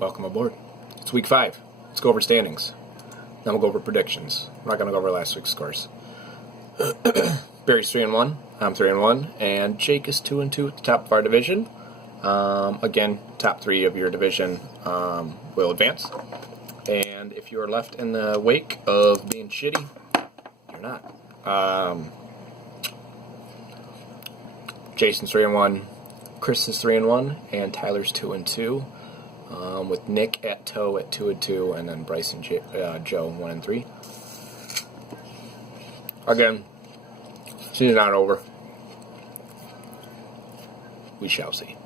welcome aboard. It's week 5. Let's go over standings. Then we'll go over predictions. I'm not going to go over last week's scores. Barry's 3-1. I'm 3-1. And Jake is 2-2 at the top of our division. Again, top 3 of your division will advance. And if you are left in the wake of being shitty, you're not. Jason's 3-1. Chris is 3-1. And Tyler's 2-2. With Nick at toe at 2-2, and then Bryce and Joe 1-3. Again, season's not over. We shall see.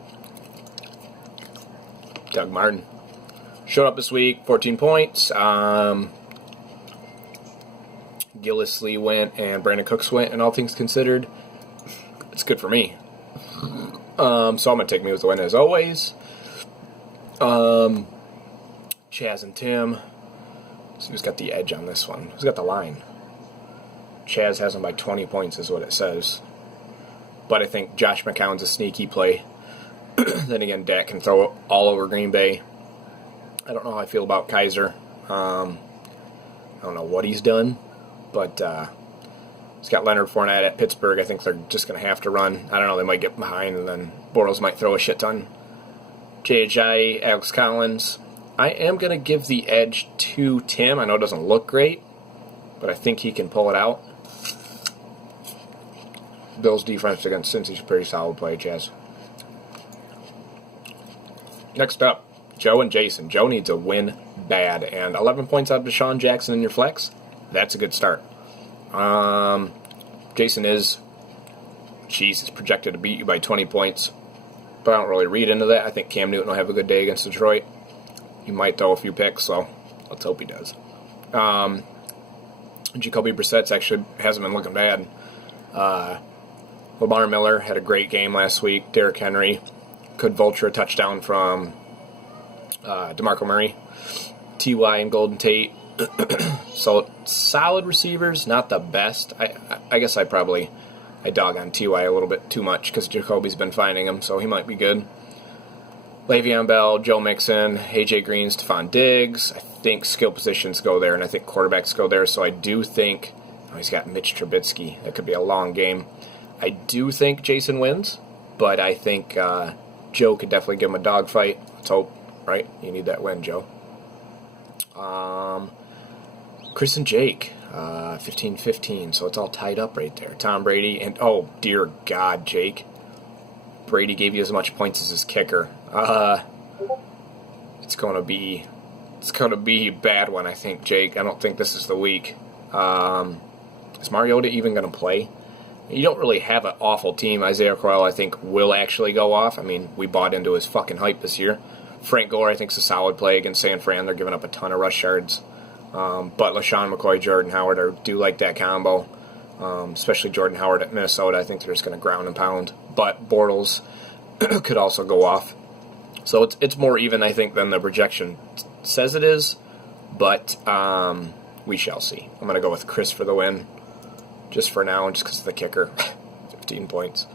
Doug Martin showed up this week, 14 points. Gillisley went, and Brandon Cooks went, and all things considered, it's good for me. So I'm going to take me with the win as always. Chaz and Tim. So who's got the edge on this one? Who's got the line? Chaz has them by 20 points is what it says. But I think Josh McCown's a sneaky play. Then again, Dak can throw it all over Green Bay. I don't know how I feel about Kaiser. I don't know what he's done. But he's got Leonard Fournette at Pittsburgh. I think they're just going to have to run. I don't know. They might get behind, and then Bortles might throw a shit ton. J.J. Alex Collins. I am going to give the edge to Tim. I know it doesn't look great, but I think he can pull it out. Bills' defense against Cincy's a pretty solid play, Chaz. Next up, Joe and Jason. Joe needs a win bad, and 11 points out of Deshaun Jackson in your flex. That's a good start. Jason is projected to beat you by 20 points. But I don't really read into that. I think Cam Newton will have a good day against Detroit. He might throw a few picks, so let's hope he does. Jacoby Brissett's actually hasn't been looking bad. Lamar Miller had a great game last week. Derrick Henry could vulture a touchdown from DeMarco Murray. T.Y. and Golden Tate. So solid receivers, not the best. I guess I dog on T.Y. a little bit too much because Jacoby's been finding him, so he might be good. Le'Veon Bell, Joe Mixon, A.J. Green, Stephon Diggs. I think skill positions go there, and I think quarterbacks go there, so I do think he's got Mitch Trubisky. That could be a long game. I do think Jason wins, but I think Joe could definitely give him a dogfight. Let's hope, right? You need that win, Joe. Chris and Jake, 15-15, so it's all tied up right there. Tom Brady, and oh, dear God, Jake. Brady gave you as much points as his kicker. It's going to be a bad one, I think, Jake. I don't think this is the week. Is Mariota even going to play? You don't really have an awful team. Isaiah Crowell, I think, will actually go off. I mean, we bought into his fucking hype this year. Frank Gore, I think, is a solid play against San Fran. They're giving up a ton of rush yards. But LaShawn McCoy, Jordan Howard, I do like that combo. Especially Jordan Howard at Minnesota. I think they're just going to ground and pound. But Bortles could also go off. So it's more even, I think, than the projection says it is. But we shall see. I'm going to go with Chris for the win. Just for now, just because of the kicker. 15 points.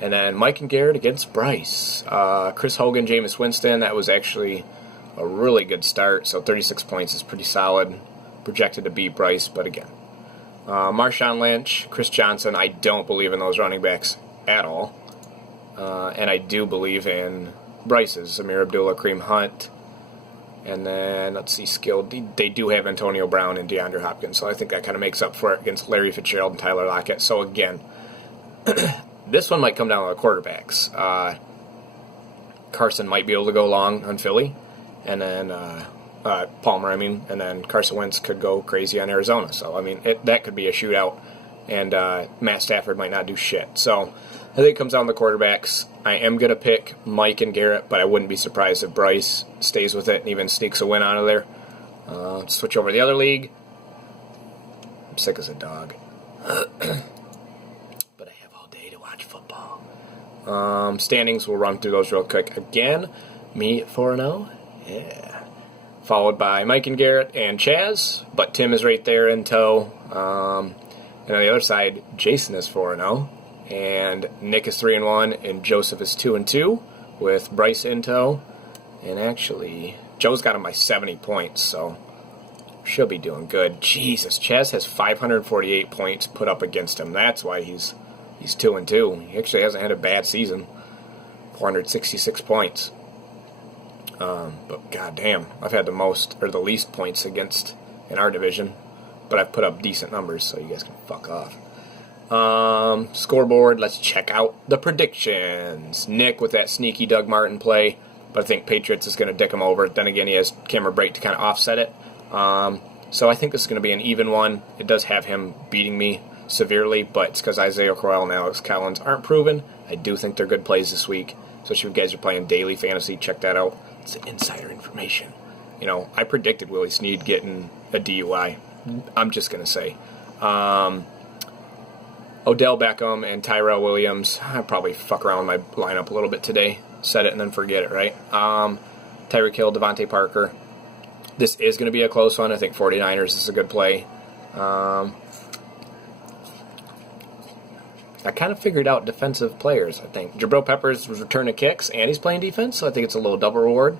And then Mike and Garrett against Bryce. Chris Hogan, Jameis Winston. That was actually a really good start. So 36 points is pretty solid. Projected to beat Bryce, but again. Marshawn Lynch, Chris Johnson. I don't believe in those running backs at all. And I do believe in Bryce's. Amir Abdullah, Kareem Hunt. And then, let's see, skill. They do have Antonio Brown and DeAndre Hopkins. So I think that kind of makes up for it against Larry Fitzgerald and Tyler Lockett. So again, this one might come down to the quarterbacks. Carson might be able to go long on Philly. And then Palmer, and then Carson Wentz could go crazy on Arizona. So, that could be a shootout, and Matt Stafford might not do shit. So, I think it comes down to the quarterbacks. I am going to pick Mike and Garrett, but I wouldn't be surprised if Bryce stays with it and even sneaks a win out of there. Switch over to the other league. I'm sick as a dog. But I have all day to watch football. Standings, we'll run through those real quick. Again, me at 4-0. Yeah. Followed by Mike and Garrett and Chaz, but Tim is right there in tow. And on the other side, Jason is 4-0, and Nick is 3-1, and Joseph is 2-2, with Bryce in tow. And actually, Joe's got him by 70 points, so she'll be doing good. Jesus, Chaz has 548 points put up against him. That's why he's 2-2. He actually hasn't had a bad season. 466 points. But goddamn, I've had the most or the least points against in our division, but I've put up decent numbers, so you guys can fuck off. Scoreboard. Let's check out the predictions. Nick with that sneaky Doug Martin play, but I think Patriots is going to dick him over. Then again, he has Cameron Brate to kind of offset it. So I think this is going to be an even one. It does have him beating me severely, but it's because Isaiah Crowell and Alex Collins aren't proven. I do think they're good plays this week, especially if you guys are playing daily fantasy. Check that out. It's insider information. You know, I predicted Willie Snead getting a DUI. I'm just going to say. Odell Beckham and Tyrell Williams. I'll probably fuck around with my lineup a little bit today. Set it and then forget it, right? Tyreek Hill, Devontae Parker. This is going to be a close one. I think 49ers is a good play. I kind of figured out defensive players, I think. Jabril Peppers was returning kicks, and he's playing defense, so I think it's a little double reward.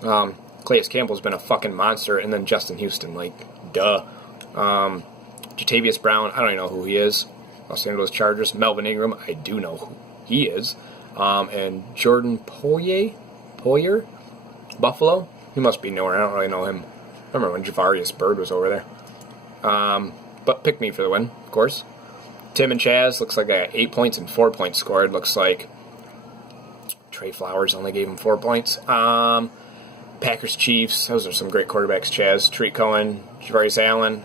Calais Campbell's been a fucking monster, and then Justin Houston, like, duh. Jatavius Brown, I don't even know who he is. Los Angeles Chargers. Melvin Ingram, I do know who he is. And Jordan Poyer, Buffalo. He must be nowhere. I don't really know him. I remember when Javarius Byrd was over there. But pick me for the win, of course. Tim and Chaz, looks like I got 8 points and 4 points scored. Looks like Trey Flowers only gave him 4 points. Packers Chiefs, those are some great quarterbacks. Chaz, Tariq Cohen, Javarius Allen.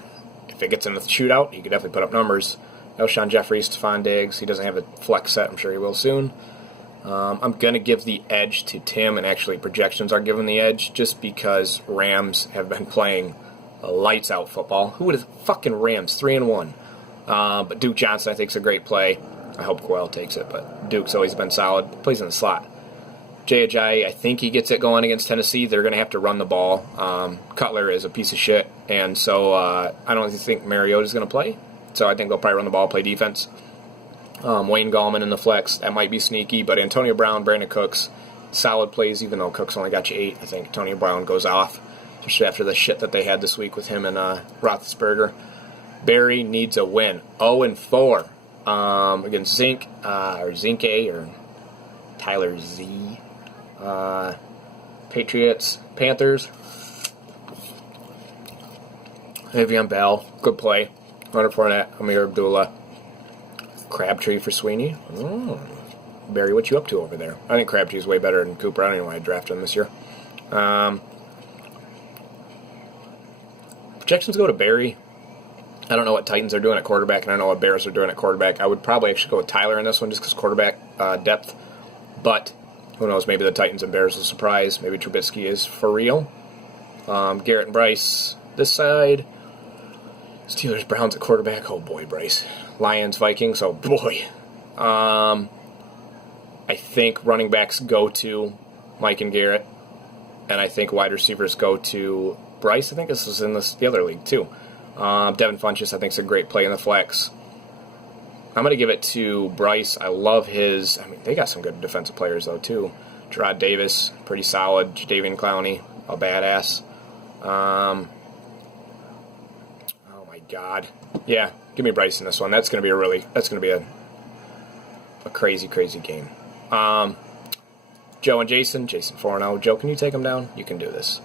If it gets in the shootout, you could definitely put up numbers. Alshon Jeffrey, Stephon Diggs. He doesn't have a flex set. I'm sure he will soon. I'm going to give the edge to Tim, and actually projections are giving the edge just because Rams have been playing lights out football. Who would have fucking Rams 3-1? But Duke Johnson, I think, is a great play. I hope Coyle takes it, but Duke's always been solid. Plays in the slot. Jay Ajayi, I think he gets it going against Tennessee. They're going to have to run the ball. Cutler is a piece of shit, and so I don't think Mariota's going to play. So I think they'll probably run the ball, play defense. Wayne Gallman in the flex, that might be sneaky, but Antonio Brown, Brandon Cooks, solid plays, even though Cooks only got you 8. I think Antonio Brown goes off, especially after the shit that they had this week with him and Roethlisberger. Barry needs a win. 0-4 against Zink, or Zinke, or Tyler Z. Patriots, Panthers. Le'Veon Bell, good play. Leonard Fournette, Amir Abdullah. Crabtree for Sweeney. Barry, what you up to over there? I think Crabtree's way better than Cooper. I don't even know why I drafted him this year. Projections go to Barry. I don't know what Titans are doing at quarterback, and I don't know what Bears are doing at quarterback. I would probably actually go with Tyler in this one just because quarterback depth. But who knows? Maybe the Titans and Bears will surprise. Maybe Trubisky is for real. Garrett and Bryce this side. Steelers, Browns at quarterback. Oh boy, Bryce. Lions, Vikings. Oh boy. I think running backs go to Mike and Garrett, and I think wide receivers go to Bryce. I think this is in the other league too. Devin Funchess, I think, is a great play in the flex. I'm going to give it to Bryce. I love his. I mean, they got some good defensive players though too. Gerard Davis, pretty solid. Jadeveon Clowney, a badass. God. Yeah, give me Bryce in this one. That's going to be a crazy, crazy game. Joe and Jason 4-0. Joe, can you take them down? You can do this.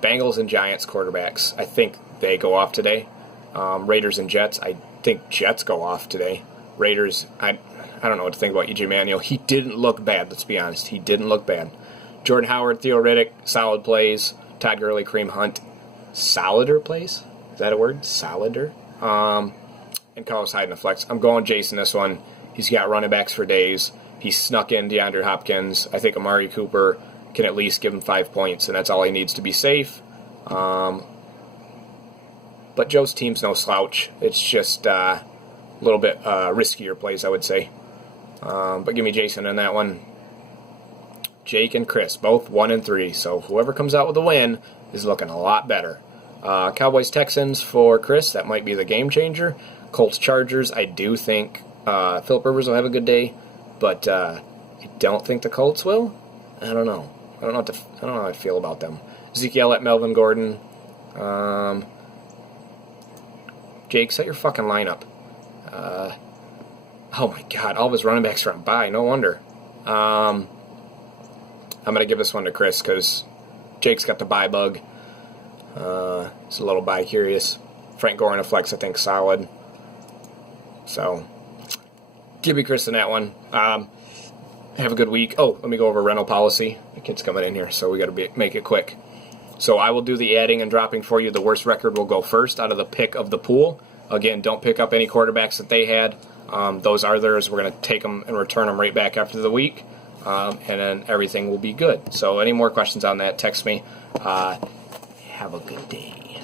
Bengals and Giants quarterbacks. I think they go off today. Raiders and Jets. I think Jets go off today. Raiders, I don't know what to think about E.J. Manuel. He didn't look bad, let's be honest. He didn't look bad. Jordan Howard, Theo Riddick, solid plays. Todd Gurley, Kareem Hunt, solider plays. Is that a word? Solider? And Carlos Hyde in the flex. I'm going Jason this one. He's got running backs for days. He snuck in DeAndre Hopkins. I think Amari Cooper can at least give him 5 points, and that's all he needs to be safe. But Joe's team's no slouch. It's just a little bit riskier plays, I would say. But give me Jason in that one. Jake and Chris, both 1-3. So whoever comes out with a win is looking a lot better. Cowboys Texans for Chris, that might be the game changer. Colts Chargers, I do think Philip Rivers will have a good day, but I don't think the Colts will. I don't know. I don't know how I feel about them. Ezekiel at Melvin Gordon. Jake, set your fucking lineup. Oh my God, all of his running backs are on bye. No wonder. I'm gonna give this one to Chris because Jake's got the bye bug. He's a little bye curious. Frank Gore in a flex, I think, solid. So, give me Chris in that one. Have a good week. Oh, let me go over rental policy. The kid's coming in here, so we got to make it quick. So I will do the adding and dropping for you. The worst record will go first out of the pick of the pool. Again, don't pick up any quarterbacks that they had. Those are theirs. We're going to take them and return them right back after the week, and then everything will be good. So any more questions on that, text me. Have a good day.